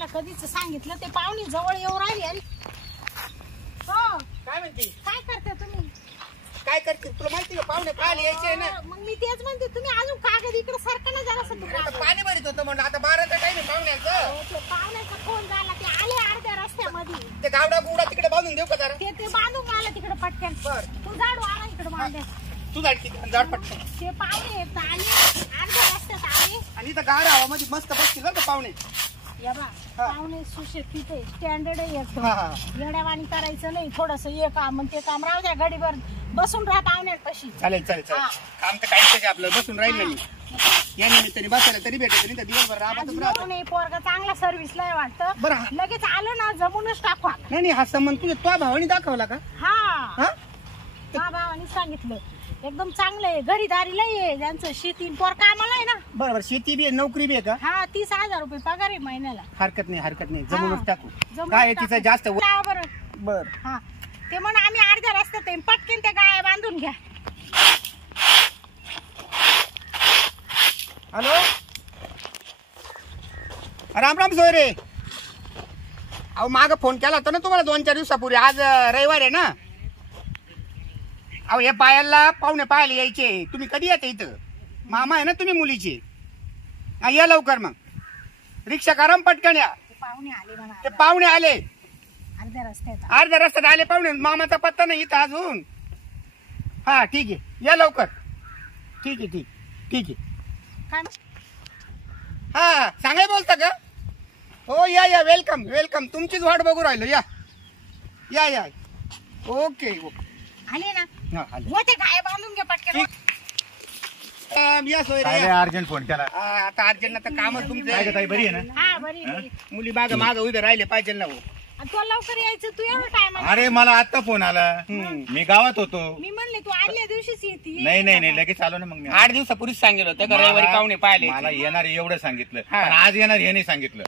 त्यांना कधीच सांगितलं ते पाहुणे जवळ येऊ राहिले आणि हो काय म्हणते काय करता तुम्ही काय करते तुला माहिती का पाहुणे पाहिले यायचे ना मग मी तेच म्हणते तुम्ही अजून कागद इकडे सारखं ना जरा आता पाणी भरीत होतं म्हणलं आता 12चा टाइम आहे पाहुण्याचं पाहुण्याचा फोन झाला ते आले अर्ध्या रस्त्यामध्ये ते गावडा गुवडा तिकडे बांधून देऊ का जरा ते बांधून आला तिकडे पटकन तू झाडू आला इकडे बांधे तू झाड किती झाड पटकन ते पाहुणे आले अर्ध्या रस्त्यात आले आणि इथं गार हवामध्ये मस्त बसतील ना पाहुणे या बा पाहुणे सुशिक्षित आहे स्टँडर्ड आहे एकदम येड्यावाणी करायचं नाही थोडस हे काम ते काम राहू द्या गाडीवर बसून राहा पाहुण्यापाशी चालेल चालेल चालेल काम तर काहीच आपलं बसून राहिलं नाही या निमित्ताने बसायला तरी भेटायचं नाही तर दिवसभर राहतच राहतो नाही पोरगा चांगला सर्व्हिसला आहे वाटतं बरं लगेच आलं ना जमूनच टाकू नाही नाही हा संबंध तुझ्या तो भावाने दाखवला का हा भावाने सांगितलं एकदम चांगलं आहे घरीदारीला आहे त्यांचं शेती पोर कामाला आहे ना बरोबर शेती बी आहे नोकरी बी आहे का हा 30,000 रुपये पगार आहे महिन्याला हरकत नाही जमूनच टाकू जमूनच काय तिचं जास्त बरं बर हा ते म्हणून आम्ही अर्ध्या रस्त्यात आहे पटकन त्या गाया बांधून घ्या हॅलो राम राम सोयरे अहो माग फोन केला होता ना तुम्हाला 2-4 दिवसापूर्वी आज रविवार आहे ना अहो हे पायाला पाहुणे पाहायला यायचे तुम्ही कधी येते इथं मामा आहे ना तुम्ही मुलीचे या लवकर मग रिक्षा करा पटकन या पाहुणे आले म्हणा ते पाहुणे आले अर्ध्या रस्त्यात आले पाहुणे मामाचा पत्ता नाही इथं अजून हा ठीक आहे या लवकर ठीक आहे ठीक आहे हा सांगाय बोलता का हो या वेलकम तुमचीच वाट बघू राहिलो या ओके आले ना ते गाय बांधून घ्या पटकन या सोयरे अर्जंट फोन केला आता अर्जंट आता कामच तुमचं बरी आहे ना हा बरी मुली माग उभे राहिले पाहिजे ना तू लवकर यायचं तू एवढं टाइम अरे मला आता फोन आला मी गावात होतो मी म्हणले तू आदल्या दिवशीच येते नाही लगेच आलो ना मग मी 8 दिवसापूर्वीच सांगितलं होतं रविवारी पाहुणे पाहिले मला येणार एवढं सांगितलं पण आज येणार हे नाही सांगितलं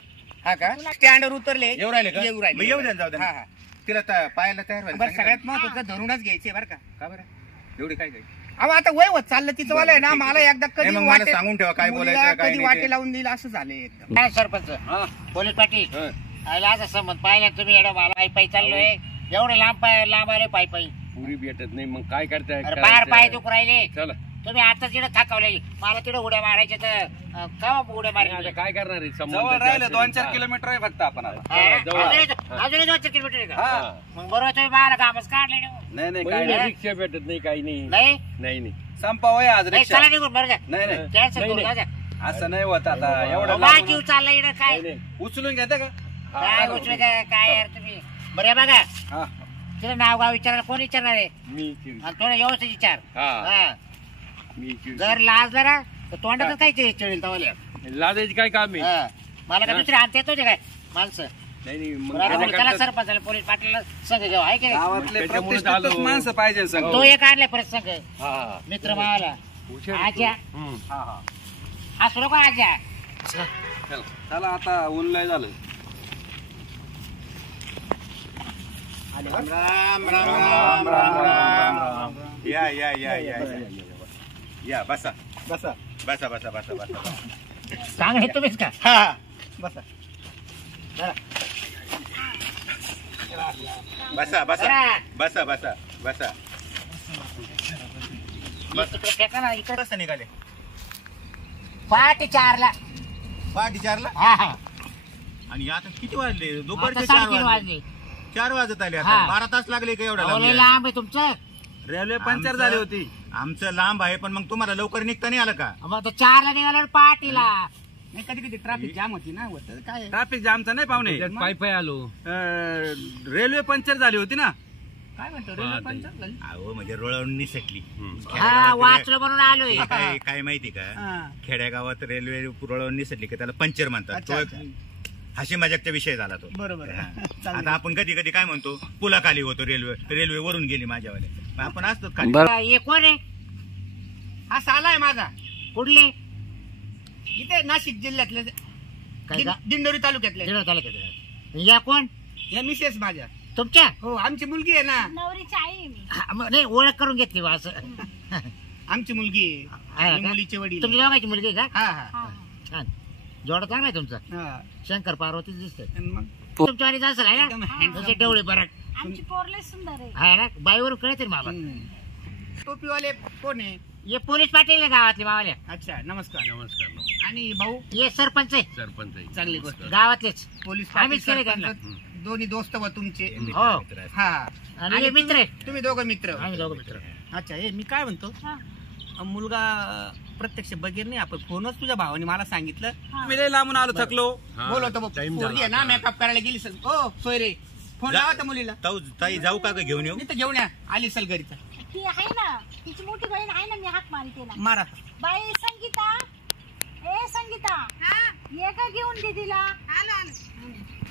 हा का स्टँडवर उतरले येऊ राहिले का येऊ राहिले येऊ द्या जाऊ द्या तिला पाहायला तयार बरं सगळ्यात महत्वाचं धरूनच घ्यायचे बरं का बरं एवढी काय अहो आता वय होत चाललं तिचं वाला आहे ना मला एकदा कधी मग मला सांगून ठेवा काय बोलायचं काय कधी वाटे लावून दिलं असं झाले काय सरपंच पोलीस पाटील असा संबंध पाहिला तुम्ही एवढं मला पायी चाललोय एवढे लांब आले पायी पुरी भेटत नाही मग काय करताय बाहेर पाय दुख राहिले चला तुम्ही आता तिकडे थकवले मला तिकडे उड्या मारायचे तर केव्हा उड्या मारायचे काय करणार आहे जवळ राहिलं 2-4 किलोमीटर आहे फक्त आपण आता अजून 2 किलोमीटर आहे का मग बरोबर तुम्ही मला कामच काढले नाही काय रिक्षा भेटत नाही काही नाही संपावय आज रिक्षा चला निघून बरं नाही कॅन्सल करू जा असं नाही होत आता एवढं माझा जीव चालला इकडे काय उचलून घेते का काय उचलू काय यार तुम्ही बरं बघा तिला नाव गाव विचारायला कोण विचारणार आहे मी थोडं व्यवस्थित विचार मी जर लाजला ना तर तोंडातच काही चळेल तवाल्या लाजायची काय काम आहे मला का दुसरे आणता येतो काय माणसं नाही त्याला सरपंचाला पोलीस पाटील संघ घेऊ आहे की गावातले प्रतिष्ठित माणसं पाहिजे संघ तो एक आणलाय परत संघ मित्र मावाला आज्या हा सुरू का आज्या चला आता ऊन झालं राम या बसा सांग हे तुम्हीच का बसा इकडे कसं निघाले पहाटे 4ला पहाटे 4ला आणि आता किती वाजले दुपारचे 4 वाजले 4 वाजत आले आता 12 तास लागले का एवढा लांब आहे तुमचं रेल्वे पंक्चर झाली होती आमचं लांब आहे पण मग तुम्हाला लवकर निघता नाही आलं का मग 4ला निघाला पहाटेला नाही कधी ट्रॅफिक जाम होती ना होत काय ट्रॅफिक जामचा नाही पाहुणे पायी आलो रेल्वे पंक्चर झाली होती ना काय म्हणतो रेल्वे पंक्चर झाली अहो म्हणजे रुळवून निसटली वाचलो म्हणून आलोय काय माहिती का खेड्यागावात रेल्वे रुळवून निसटली की त्याला पंक्चर म्हणतात तो एक हसी मजाकचा विषय झाला तो बरोबर आता आपण कधी काय म्हणतो पुलाखाली होतो रेल्वे वरून गेली माझ्यावाले आपण असतो खाली कोण आहे हा साला आहे माझा कुठले इथे नाशिक जिल्ह्यातले दिंडोरी तालुक्यातले या कोण या मिसेस माझ्या तुमच्या हो आमची मुलगी आहे ना नवरीची आई आहे मी नाही ओळख करून घेतली बा असं आमची मुलगी आहे मुलीचे वडील तुमची दोघांची मुलगी आहे का हा छान जोडा चांगला आहे तुमचा. हा. शंकर पार्वतीच दिसतंय. आणि मग तुमच्या वाणीच असेल आहे एकदम ना handsome. जसे डवळे बरं आमची पोरले सुंदर आहे. आहे ना बाईवरून कळते ना बाबा. टोपीवाले कोण आहे? ये पोलीस पाटील आहे गावातले मावाले. अच्छा नमस्कार. नमस्कार. आणि भाऊ ये सरपंच आहे सरपंच आहे. चांगली गोष्ट. गावातलेच. पोलीस पाटील, आम्हीच केले त्यांना. सरपंच, दोन्ही दोस्त व तुमचे. हो हा आणि हे मित्र आहे. तुम्ही दोघं मित्र. आम्ही दोघं मित्र. अच्छा हे मी काय म्हणतो हा. मुलगा प्रत्यक्ष बघेल नाही आपण फोनच तुझ्या भावाने मला सांगितलं. हा. मी लय लांबून आलो थकलो. बोलवतो time पोरगी आहे ना झाला. मेकअप करायला गेली सर. ओ सोयरे फोन लावा त्या मुलीला. ताई जाऊ का ग घेऊन येऊ? मी तर घेऊन या आली सल घरी तर. ती आहे ना तिची मोठी बहीण आहे ना मी हाक मारते ना. मारा बाई संगीता ए संगीता ये का घेऊन दे तिला.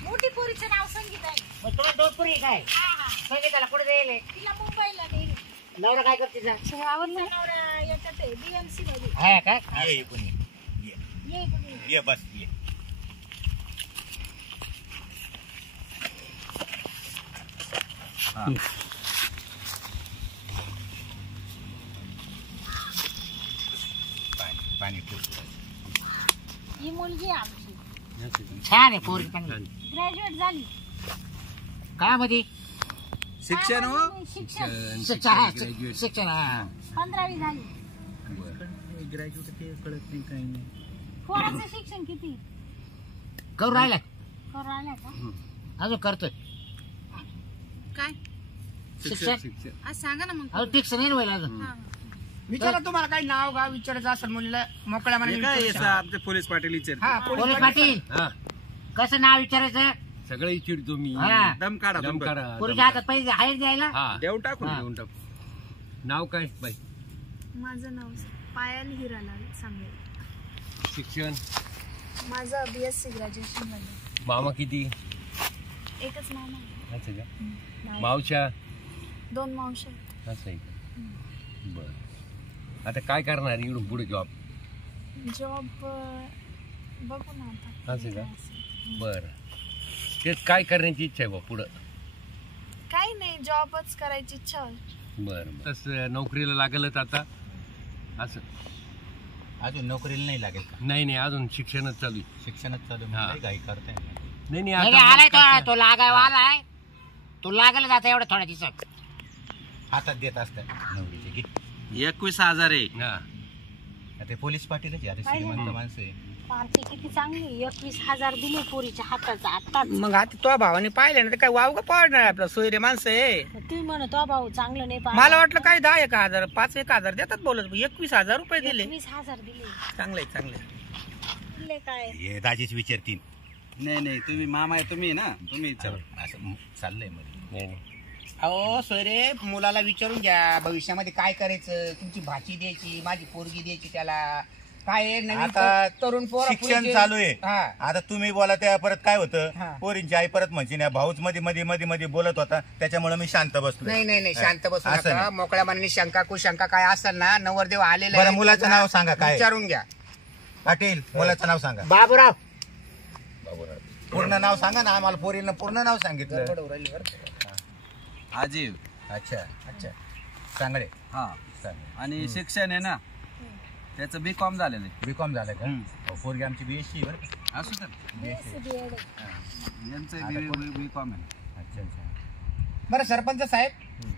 मोठी पोरीचं नाव संगीता आहे. मग तुला दोन पुरी काय हा हा संगीताला कुठे जाईल तिला मुंबईला नेली. नवरा काय करते जा? आवडलं नवरा याच्यात आहे बीएमसी मध्ये. आहे काय ये इकडून ये. ये इकडे. ये बस ये. पाणी ठेव. ही मुलगी आहे आमची. छान आहे पोरी चांगली. ग्रॅज्युएट झाली. काय मध्ये शिक्षण हो. शिक्षण शिक्षण हा 15वी झाली. ग्रॅज्युएट ते कळत नाही काही नाही. पोराचं शिक्षण किती करू राहिला करू राहिला का. अजून करतोय काय शिक्षण आज सांगा ना मग. अजून फिक्स नाही व्हायला अजून. विचारा तुम्हाला काही नाव गाव विचारायचं असेल मुलीला मोकळ्या हे मनाने काय विचारू येतं शकता. आमचे पोलीस पाटील विचार. हा पोलीस पाटील हा कसं नाव विचारायचं. सगळे चिडतो मी. हा. दम काढा दम तुमचं. काढा. पोरीच्या हातात पैसे आहे द्यायला. हा देऊन टाकून. हा. देऊन टाकू. नाव काय बाई? माझं नाव पायल हिरालाल सांगेल. शिक्षण माझं BSc ग्रॅज्युएशन झालं. मामा किती? एकच मामा आहे. असं का? मावशा 2 मावशी. असं आहे का? बर आता काय करणार इकडून पुढे जॉब? जॉब बघू ना आता. असं का? बर तेच काय करण्याची इच्छा आहे बा पुढं? काही नाही जॉबच करायची इच्छा आहे. बर तसं नोकरीला लागलच आता असं? अजून नोकरीला नाही लागेल का? नाही अजून शिक्षणच चालू आहे. शिक्षणात चालू हा. आहे. काही करताय ना. नाही नाही, आता आलाय तो लागायला आलाय. तो लागायला जाता एवढं थोड्या दिवसात. हातात देत असतात नवरीचे घे. 21,000 आहे. हा ते पोलीस पाटीलच आहे. आता श्रीमंत माणसं आहे. पार्टी किती चांगली 21,000 दिले पोरीच्या हाताचा आताच. मग आता तुझ्या भावाने पाहिलं ना ते काय वाव का पाडणार आपलं सोयरे माणसं आहे. तुम्ही म्हणतो भाऊ चांगलं नाही मला वाटलं काय 10,000 5,000 देतात बोलत 21,000 रुपये दिले. 21,000 दिले. चांगले चांगले. दिले काय हे दाजीच विचारतील. नाही तुम्ही मामा आहे तुम्ही ना तुम्ही विचार. असं चाललंय मध्ये. नाही अहो सोयरे मुलाला विचारून घ्या भविष्यामध्ये काय करायचं. तुमची भाची द्यायची माझी पोरगी द्यायची त्याला काय आहे, नवीन आता तरुण पोर शिक्षण चालू आहे. हा आता तुम्ही बोला त्या परत काय हा. होतं पोरींची आई परत म्हणजे ना भाऊच मध्ये मध्ये बोलत होता त्याच्यामुळे मी शांत बसलो. नाही शांत बसू असं नका. नाही. मोकळ्या मनाने शंका कुशंका काय असेल ना नवरदेव आलेला बरं आहे. मुलाचं नाव सांगा काय? विचारून घ्या. पाटील मुलाचं नाव सांगा. बाबूराव पूर्ण नाव सांगा ना आम्हाला. पोरीनं पूर्ण नाव सांगितलं. अजीव. अच्छा सांगडे. हा आणि शिक्षण आहे ना त्याचं B.Com झालेलं आहे. B.Com झालं का? हो, पोरगी आमची BSc बरं का? असू तर यांचं B.Com आहे. अच्छा बरं सरपंच साहेब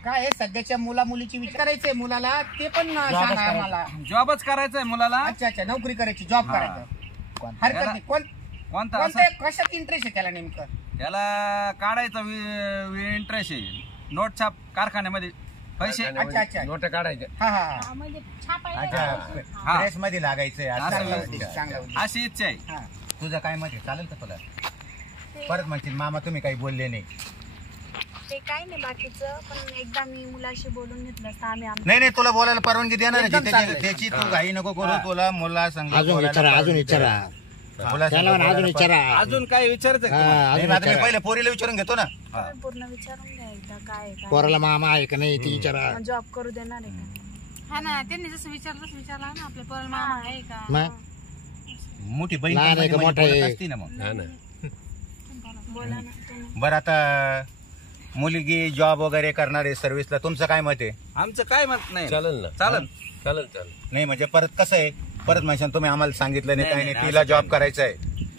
काय आहे सध्याच्या मुला मुलीची विचार करायचंय मुलाला ते पण सांगा आम्हाला. जॉबच करायचा आहे मुलाला. अच्छा नोकरी करायची जॉब हा. करायचं हरकत नाही. कोणता कोणत्या कशात इंटरेस्ट आहे त्याला नेमकं? त्याला काढायचा इंटरेस्ट आहे. नोट छाप कारखान्यामध्ये पैसे. अच्छा. नोट काढायच्या. हा म्हणजे छापायला अच्छा हा. प्रेस मध्ये लागायचंय असं. चांगलं अच्छा, उद्देश, अच्छा. चांगलं उद्देश. अशी इच्छा आहे. हा. तुझं काय मत आहे? चालेल का तुला? परत म्हणतील मामा तुम्ही काही बोलले नाही. ते काही नाही बाकीचं पण एकदा मी मुलाशी बोलून घेतलं असतं आम्ही नाही तुला बोलायला परवानगी देणार आहे. एकदम चांगलं. त्याची तू घाई नको करू. तुला मुला संग अजून विचारा अजून काय विचारायचं का तुम्हाला? मी पहिले पोरीला विचारून घेतो ना. तुम्ही पूर्ण विचारून घ्या एकदा काय पोराला मामा आहे का नाही ती विचारा. जॉब करू देणार आहे का? हा ना त्यांनी जसं विचारला ना आपल्या पोराला मामा आहे का. मग मोठी बहीण लहान आहे का मध्ये मोठा आहे? बोलत असती ना मग. हा ना बोला ना तुम्ही. बरं आता मुलगी जॉब वगैरे करणार आहे सर्व्हिसला तुमचं काय मत आहे? आमचं काय मत नाही. चालेल ना चालेल. चालेल नाही म्हणजे परत कसं आहे परत म्हणशान तुम्ही आम्हाला सांगितलं नाही काही नाही, तिला जॉब करायचा आहे.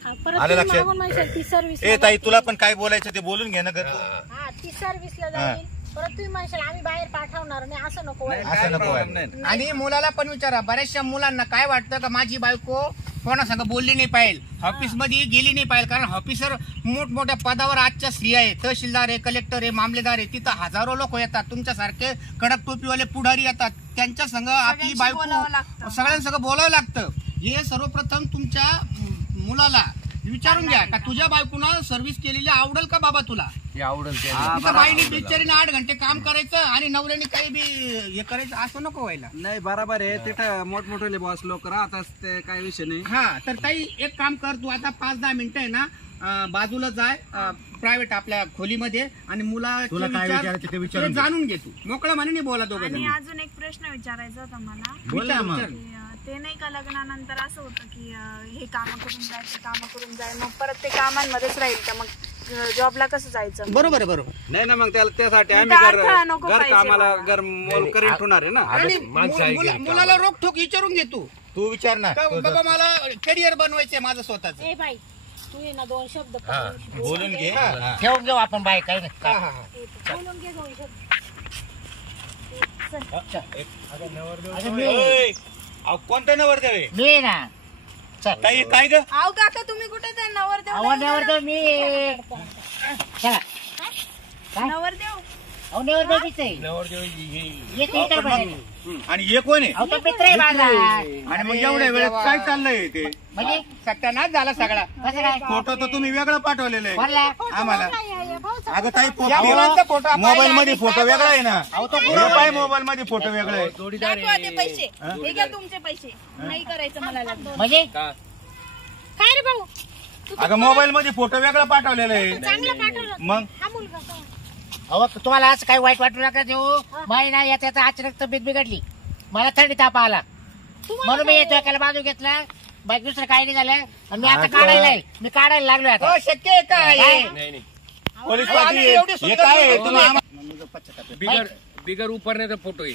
हा, परत आलं तुम्ही लक्षात? मागून म्हणशाल ती सर्व्हिस ए ताई तुला पण काय बोलायचं ते बोलून घे ना ग तू. हा ती सर्व्हिसला जाईल. परत तुम्ही म्हणशाल आम्ही बाहेर पाठवणार नाही, असं नको व्हायला. असं नको व्हायला. नाही. आणि मुलाला पण विचारा, बऱ्याचशा मुलांना काय वाटतं का माझी बायको कोणासंग बोलली नाही पाहिजे, ऑफिस मध्ये गेली नाही पाहिजे, कारण ऑफिसर मोठमोठ्या पदावर आजच्या स्त्रिया आहे, तहसीलदार आहे, कलेक्टर आहे, मामलेदार आहे, तिथं हजारो लोक येतात, तुमच्यासारखे कडक टोपीवाले पुढारी येतात, त्यांच्या संग आपली बायको सगळ्यांसंग बोलावं लागतं. हे सर्वप्रथम तुमच्या मुलाला विचारून घ्या का तुझ्या बायकोना सर्व्हिस केलेली आवडेल का बाबा तुला. आवडेल बाईने बिचारीने 8 घंटे काम करायचं आणि नवऱ्याने काही बी हे करायचं, असं नको व्हायला. नाही बरोबर आहे, तिथं मोठमोठे बॉस लोक राहतात, ते काही विषय नाही. हा तर ताई एक काम कर, तू आता 5-10 मिनिटं आहे ना बाजूला जाय प्रायव्हेट आपल्या खोलीमध्ये आणि मुला तुला काय विचारायचं ते विचारून घे. जाणून घे, तू मोकळ्या मनाने बोला दोघं आणि जण. अजून एक प्रश्न विचारायचा होता मला बोल ना मग. की, ते नाही का लग्नानंतर असं होतं की हे कामं करून जाय ते कामं करून जाय, मग परत ते कामांमध्येच राहील तर मग जॉबला कसं जायचं? बरोबर आहे, बरोबर. नाही ना, मग त्यासाठी इथं आम्ही अडथळा नको घर पाहिजे कामाला मला. घर मोल करीन ठेवणार आहे ना. आणि मुलाला रोखोक विचारून घे तू विचार ना का बाबा मला करिअर बनवायचंय माझं स्वतःच. ए बाई तू ये ना 2 शब्द बोलून घे. ठेवून घेऊ आपण बाई काही नाही. बोलून घे 2 शब्द. ओय, अहो, कोणता नवरदेव आहे? मी ना काय काय ग? आव काका तुम्ही कुठे ते नवरदेव आवडण्यावर मी चला नवरदेव आवडण्यावर मीच आहे. येते इतर बघायला. आणि हे कोण आहे? अहो तो मित्र आहे माझा. आणि मग एवढ्या वेळेत काय चाललंय ते? म्हणजे सत्यानाश झाला सगळा. कसं काय फोटो तर तुम्ही वेगळा पाठवलेला आहे बोलला आम्हाला. अगं ताई या मुलांचा फोटो आपण मोबाईल मध्ये पाहिला फोटो आणि वेगळा आहे ना. हे पाय मोबाईल मध्ये फोटो वेगळा आहे. दाखवा ते पैसे, हे घ्या तुमचे पैसे, नाही करायचं मला लग्न. म्हणजे काय रे भाऊ अगं मोबाईल मध्ये फोटो वेगळा पाठवलेला आहे. चांगलं पाठवलं मग हा मुलगा का? अहो तुम्हाला असं काही वाईट वाटू नका देऊ. माही ना याचा अचानक तब्येत बिघडली, मला थंडी ताप आला म्हणून मी येतो एकाला बाजू घेतला, बाकी दुसरं काही नाही झालं आणि मी आता काढायला लागलोय आता. हो, शक्य आहे का हे? नाही पोलीस आम्ही पाटील एवढे हे सुंदर काय आहे? मुलं तुम्ही तुम्ही- आम्हा- बिगर उपरण्याचा फोटो आहे.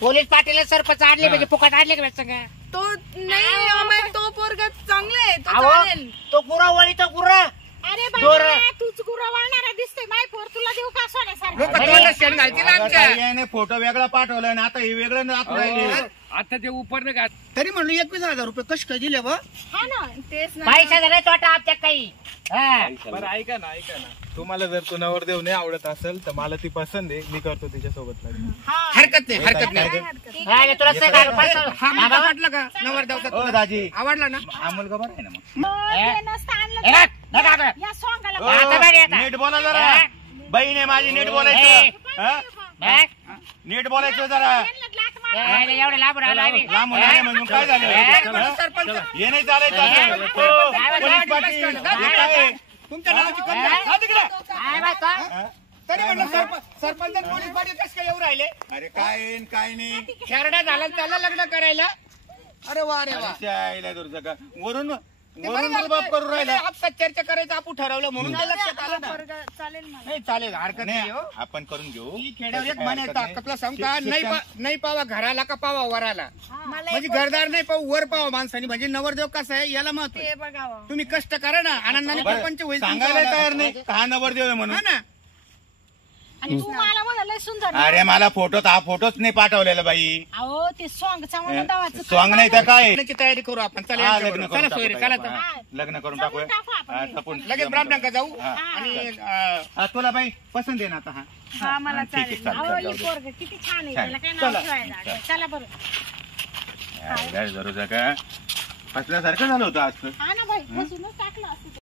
पोलीस पाटील सरपंच आणले म्हणजे फुकट आणले का सगळं. तो नाही आम्हाला तो पोरगा चांगला आहे, तो चालेल. तो गुरा वळी तो गुरा अरे दोर. बाबा तूच गुरा वाळणारा दिसते माय पोर, तुला देऊ का सोन्यासारखं? लोकं तोंडात शेण घालतील अगं आमच्या. ताई, याने फोटो वेगळा पाठवलाय आणि आता हे वेगळं दाखवून राहिले. आता ते उपरनं का तरी म्हणलं 21,000 रुपये कष्ट काय दिले बा. हा ना तेच ना. पैसा झाला तोटा आमच्या काही. हा. बरं ऐका ना तुम्हाला जर तो नवरदेव नाही आवडत असेल तर मला ती पसंत आहे, मी करतो तिच्यासोबत लग्न. हरकत नाही, हरकत नाही. हा, तुला सगळं पैसा. हा मुलगा वाटला का नवरदेवचा ओ तुला? दाजी आवडला ना? हा मुलगा बरा आहे ना मग. मग ते नसतं आणलं ए, तर नका आता. या सोंगाला ओ, आता बघ आता. नीट बोला जरा. हा? बहीण आहे माझी, नीट ए. बोलायचं. हा? बघ. नीट बोलायचं जरा. एवढं लांब राहिला आम्ही. लांब होणार म्हणून काय झालं? हा? सरपंच हे नाही चालायचं असं. ओ, पोलीस पाटील हे काय आहे? तुमच्या नावाची कंप्लेंट. हा? जा तिकडे. काय बात का? हा? तरी म्हणलं सरपंच आणि पोलीस पाटील कसं काय येऊ राहिले? अरे काय आहे न काय नाही. खेरडा झाला त्याला लग्न करायला. अरे वा रे वा. त्या आईला दुर्जा का? वरून ते बरं झालं बाप करू राहिला. ते आपसात चर्चा करायचं आपण ठरवलं म्हणून ते लक्षात आलं ना. पोरगा चालेल मला. नाही चालेल, हरकत नाही हो. आपण करून घेऊ. ही खेड्यावर एक काय म्हण हरकत येतात, नाही. आपला सांगू का नाही पावा घराला का पावा वराला. मला म्हणजे घरदार नाही पाहू वर पावा माणसाने, म्हणजे नवरदेव कसं आहे याला महत्व आहे. ते बघावं. तुम्ही कष्ट करा ना, आनंदाने बरं, प्रपंच होईल सांगायला तुमचा. तयार नाही का हा नवरदेव आहे म्हणून. हा ना. आणि तू मला म्हणाल सुंदर अरे मला हा फोटोच नाही पाठवलेला बाई. अहो ते सॉंग चांगलं दावाचं सॉंग नाही तर काय लग्नाची तयारी करू आपण. चला हा, यांच्याबरोबर. लग्न करून चला सोयरे, टाकू चला ताई. तर. हा, लग्न करून टाकूया. टाकू आपण. हा, तपून लगेच ब्राह्मण जाऊ हा. आणि हा, तुला बाई पसंत आहे ना आता? हा मला ठीक आहे, चालेल. चालेल, अहो जाऊ ही दे. पोरग किती छान आहे, छान. त्याला काय नाव चला. ठेवायला. चला बरं. काय जरूर का फसल्यासारखं झालं होतं आज तर. हा ना भाई बसूनच टाकलं असं.